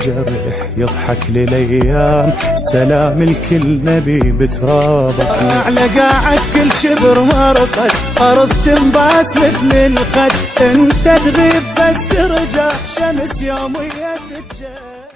الجرح يضحك للأيام، سلام الكل نبي بترابك. أعلى قاعد كل شبر مرقد، أرض تنباس مثل الخد، انت تغيب بس ترجع شمس يومية تتجلى.